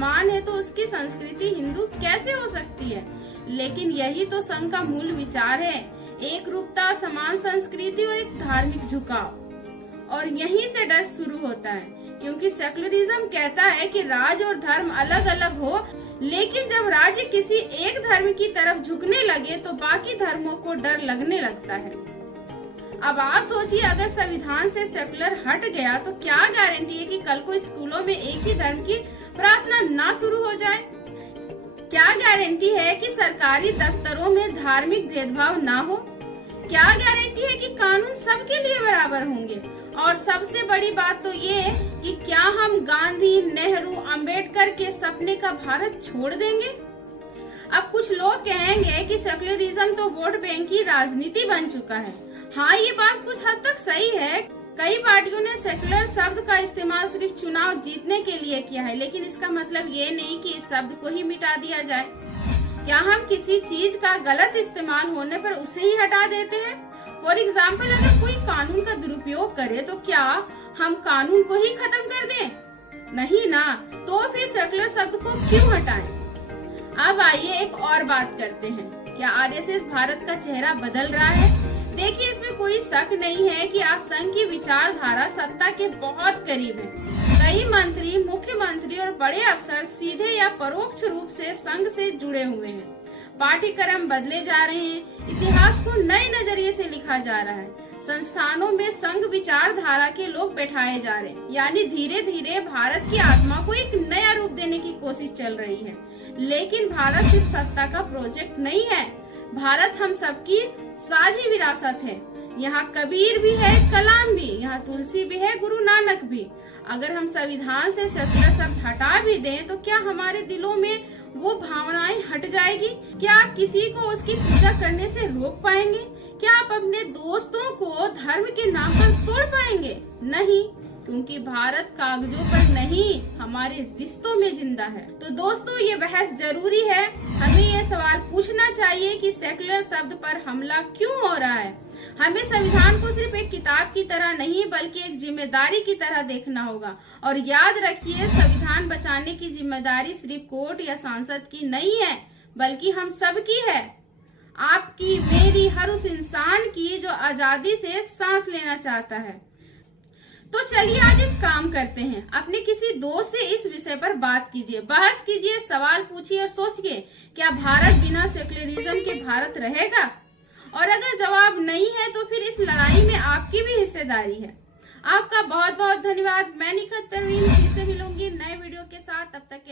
समान है तो उसकी संस्कृति हिंदू कैसे हो सकती है? लेकिन यही तो संघ का मूल विचार है, एक रूपता, समान संस्कृति और एक धार्मिक झुकाव। और यहीं से डर शुरू होता है, क्योंकि सेकुलरिज्म कहता है कि राज और धर्म अलग अलग हो, लेकिन जब राज्य किसी एक धर्म की तरफ झुकने लगे तो बाकी धर्मों को डर लगने लगता है। अब आप सोचिए, अगर संविधान से सेकुलर हट गया तो क्या गारंटी है कि कल को स्कूलों में एक ही धर्म की प्रार्थना ना शुरू हो जाए? क्या गारंटी है कि सरकारी दफ्तरों में धार्मिक भेदभाव ना हो? क्या गारंटी है कि कानून सबके लिए बराबर होंगे? और सबसे बड़ी बात तो ये कि क्या हम गांधी, नेहरू, अंबेडकर के सपने का भारत छोड़ देंगे? अब कुछ लोग कहेंगे कि सेकुलरिज्म तो वोट बैंक की राजनीति बन चुका है। हाँ, ये बात कुछ हद तक सही है। कई पार्टियों ने सेकुलर शब्द का इस्तेमाल सिर्फ चुनाव जीतने के लिए किया है, लेकिन इसका मतलब ये नहीं कि इस शब्द को ही मिटा दिया जाए। क्या हम किसी चीज का गलत इस्तेमाल होने पर उसे ही हटा देते हैं? फॉर एग्जाम्पल, अगर कोई कानून का दुरुपयोग करे तो क्या हम कानून को ही खत्म कर दें? नहीं ना, तो फिर सेकुलर शब्द को क्यों हटाएं? अब आइए एक और बात करते हैं, क्या आरएसएस भारत का चेहरा बदल रहा है? देखिए, इसमें कोई शक नहीं है कि आप संघ की विचारधारा सत्ता के बहुत करीब है। कई मंत्री, मुख्यमंत्री और बड़े अफसर सीधे या परोक्ष रूप से संघ से जुड़े हुए हैं। पाठ्यक्रम बदले जा रहे हैं, इतिहास को नए नजरिए से लिखा जा रहा है, संस्थानों में संघ विचारधारा के लोग बैठाए जा रहे हैं, यानी धीरे धीरे भारत की आत्मा को एक नया रूप देने की कोशिश चल रही है। लेकिन भारत सिर्फ सत्ता का प्रोजेक्ट नहीं है, भारत हम सबकी साझी विरासत है। यहाँ कबीर भी है, कलाम भी, यहाँ तुलसी भी है, गुरु नानक भी। अगर हम संविधान से सेकुलर शब्द हटा भी दें तो क्या हमारे दिलों में वो भावनाएं हट जाएगी? क्या आप किसी को उसकी पूजा करने से रोक पाएंगे? क्या आप अपने दोस्तों को धर्म के नाम पर तोड़ पाएंगे? नहीं, क्योंकि भारत कागजों पर नहीं, हमारे रिश्तों में जिंदा है। तो दोस्तों, ये बहस जरूरी है। हमें ये सवाल पूछना चाहिए कि सेकुलर शब्द पर हमला क्यों हो रहा है। हमें संविधान को सिर्फ एक किताब की तरह नहीं, बल्कि एक जिम्मेदारी की तरह देखना होगा। और याद रखिए, संविधान बचाने की जिम्मेदारी सिर्फ कोर्ट या सांसद की नहीं है, बल्कि हम सबकी है। आपकी, मेरी, हर उस इंसान की जो आजादी से सांस लेना चाहता है। तो चलिए आज एक काम करते हैं, अपने किसी दोस्त से इस विषय पर बात कीजिए, बहस कीजिए, सवाल पूछिए और सोचिए, क्या भारत बिना सेकुलरिज्म के भारत रहेगा? और अगर जवाब नहीं है तो फिर इस लड़ाई में आपकी भी हिस्सेदारी है। आपका बहुत बहुत धन्यवाद। मैं निखत परवीन फिर से मिलूंगी नए वीडियो के साथ, तब तक के